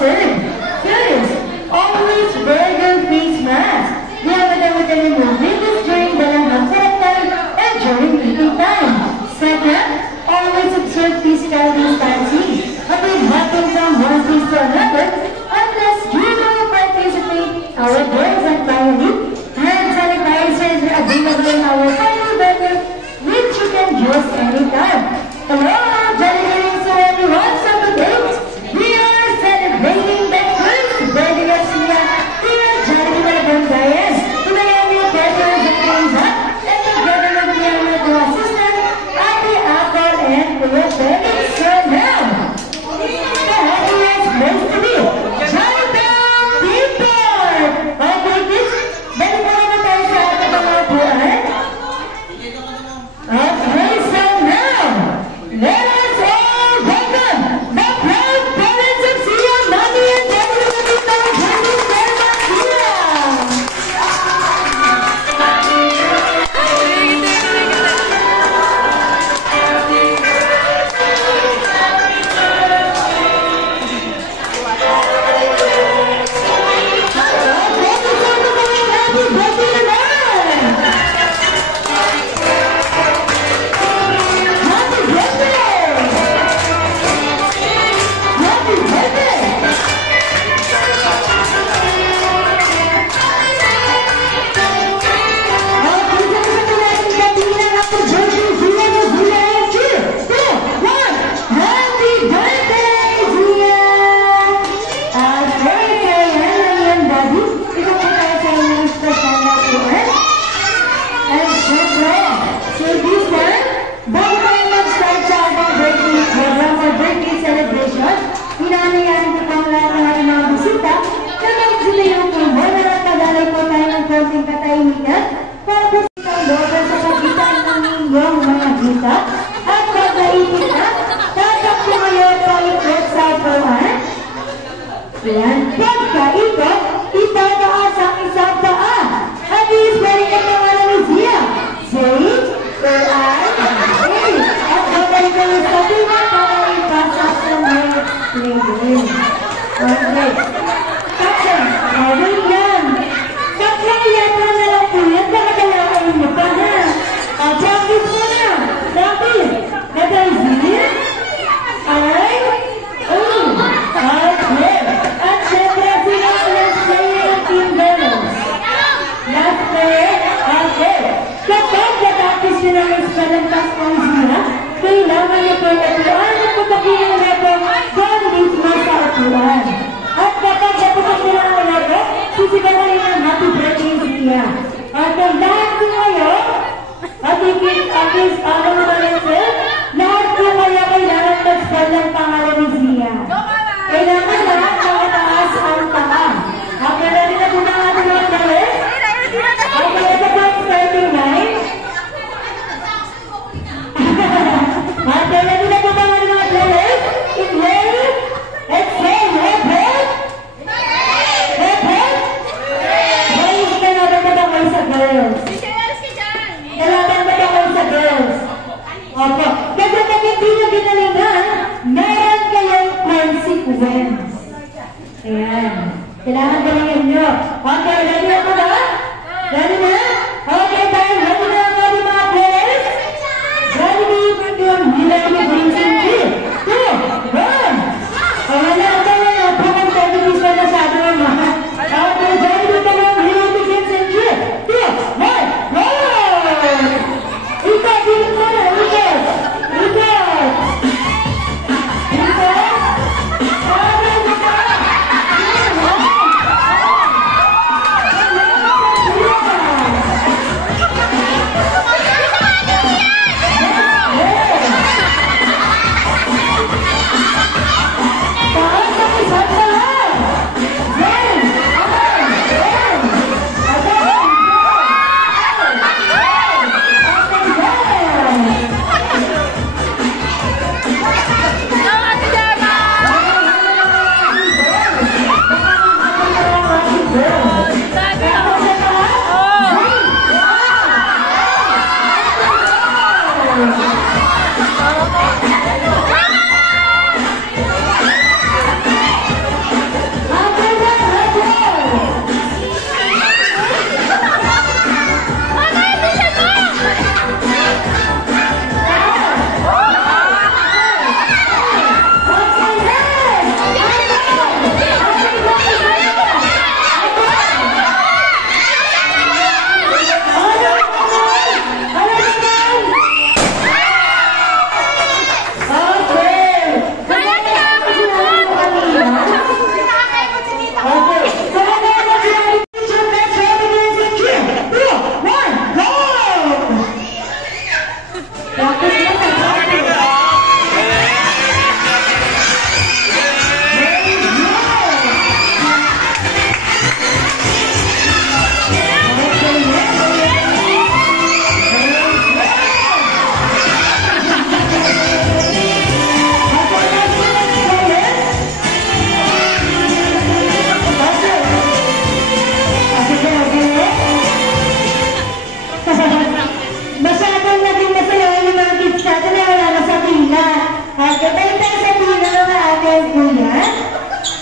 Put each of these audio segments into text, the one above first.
served. First, always wear your face mask. Never remove windows during the lunch time and during eating time. Second, always observe physical distancing. Avoid hopping from one place to another unless you want to participate outdoors. And finally, hand sanitizer is available in our final vendor, which you can use anytime. Hello, greetings to everyone. So today, we are celebrating the first birthday of Sia here at Jollibee Malabon. Today, I'm your partner, Zakiza, and together with me are my assistant, Ate Apple and Kuya Benny. So now, the happiest place to be, Chinatown people! Okay, kids, balik na naman tayo sa ating mga upuan. Okay, so now, let us all welcome the proud parents of Sia, Mommy and Daddy of the Town, Jenny, Sarah, Sia!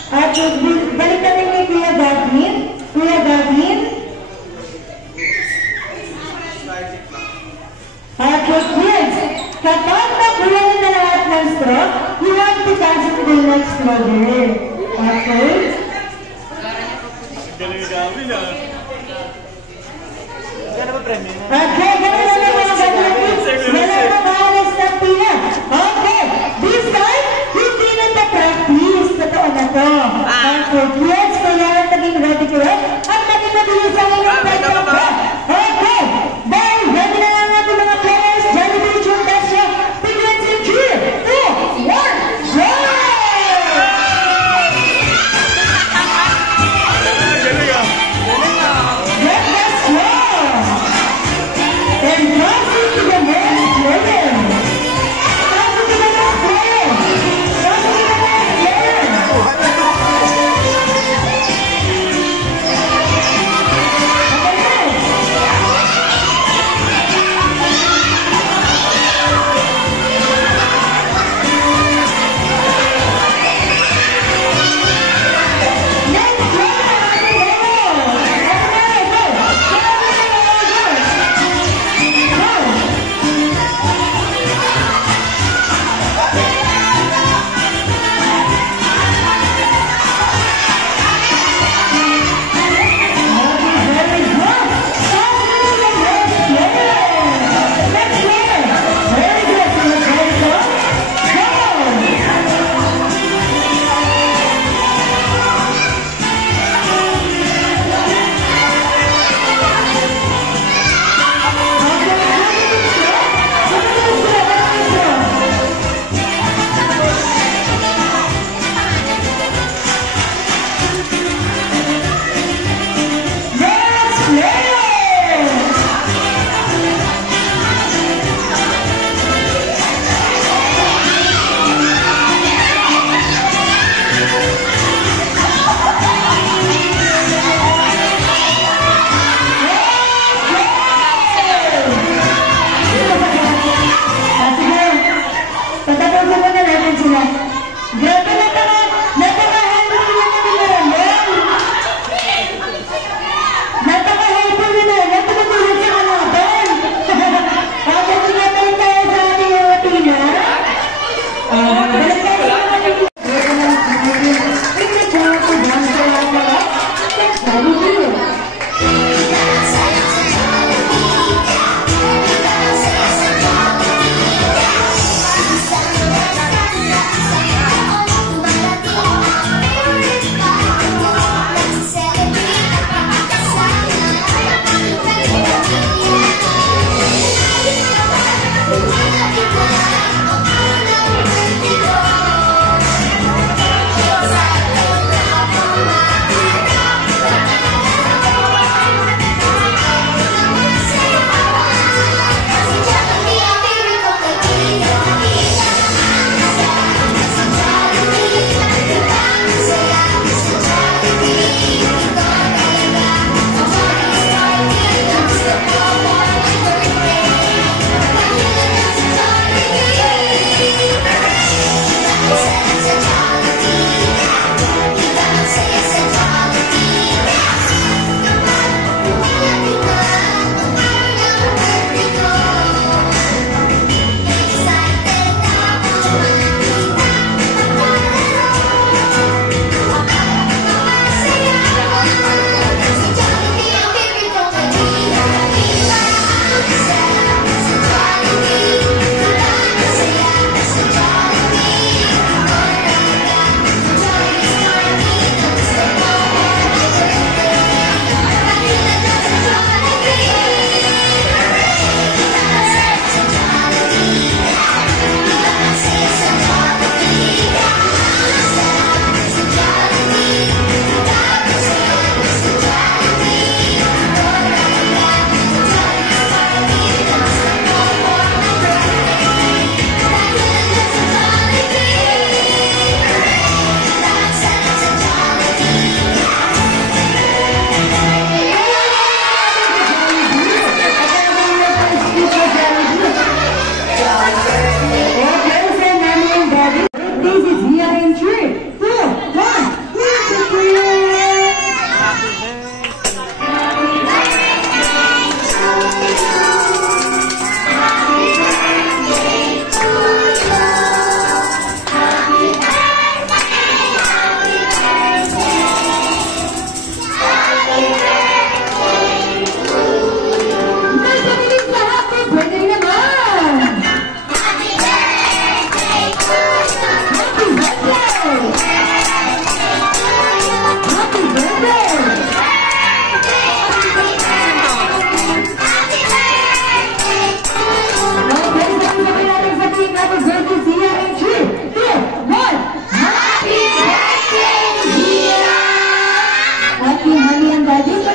At balik natin kay Kuya Gavin. Kuya Gavin. At your kids, kapag nakuha na lahat ng straw, you have to pass it to the next level. Okay? Galing Gavin ah. Kaya ba premyo na? Okay, ganun na lang mga Gavin. Wala na maalas na pina. Okay, this time, hindi na practice. Totoo na to. Okay, kids, kailangan naging ready kayo at naging mabilis ang inyong pagkakaba. Okay, dahil ready na lang natin mga players, Jollibee Chundasya, begins in 3, 2, 1, go! Galing ah. Get that strong! And crossing to the next player. Crossing to the next player. Crossing to the next player.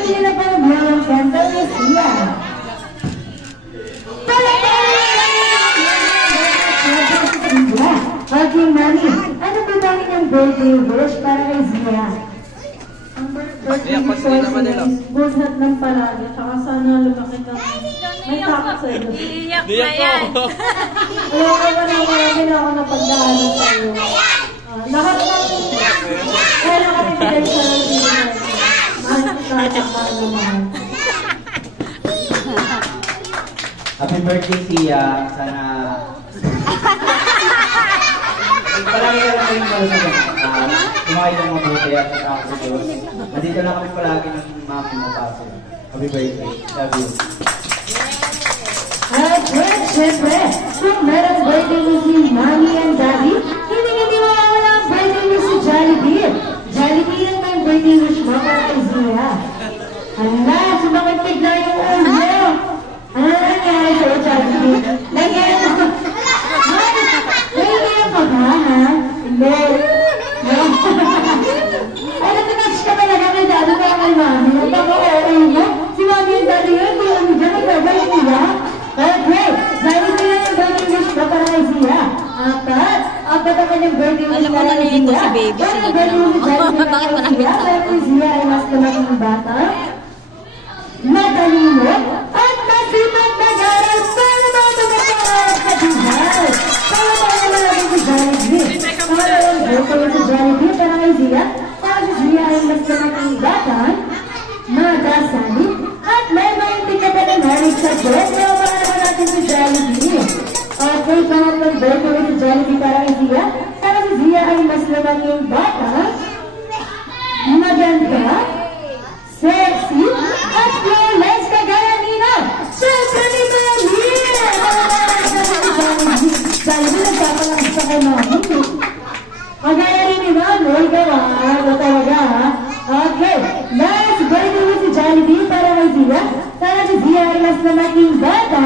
kanina pa nagmawang kanta ni Sia. Okay, Mami, ano ba ba ang birthday wish para kay Zia? Ang birthday wish is buhat ng palagi, tsaka sana lumaki ka. May takot sa iyo. Iyak na yan. Alam ko na marami na ako napagdaanan sa iyo. Lahat ng kaya kami bigay sa iyo. Mahal kita, mahal naman. Happy birthday, Sia. Sana... Palagi ka lang kayong para sa ganun. Kumain ng mabuti at sa Diyos. Nandito lang kami palagi ng mami mo paso. Happy birthday. Love you. At syempre, kung merong birthday ni si Mami and Daddy, hindi mawawala ang birthday ni si Jollibee. Jollibee yan ang birthday wish mo para kay Zia. Hala, sumakit bigla yung ulo. Ano nangyari sa'yo, Jollibee? Nangyari mo. Nangyari ka ba, ha? Hindi. Ay, natouch ka talaga kay Daddy para kay Mami. Ang pag-o-o mo. Si Mami and Daddy yun, kung ano dyan, nagbabay nila. Okay, Jollibee na yung birthday wish ko para kay Zia. Apat naman yung birthday wish para kay Zia. si baby, Kaya sige yung birthday wish ni Jollibee para kay Zia, para kay Zia ay mas lumaking bata, matalino, at masipag nag-aral para matumapangarap sa buhay. Para malalaman si Jollibee. Para yung birthday wish ni Jollibee para kay Zia, para si Zia ay mas lumaking bata, magasalit, at may maunti ka pa ng harig sa Diyos na para natin si Jollibee. Okay, pangatlong birthday si Jollibee para kay Zia. Para si Zia ay mas lumaking bata, maganda, sexy, at flawless kagaya nila. Siyempre ni Mami! Jollibee nagpapalaki sa kay Mami. Kagaya rin ni Mami, ikaw ha, talaga ha. Okay, last birthday si Jollibee para kay Zia. Sana si Zia ay mas lumaking bata,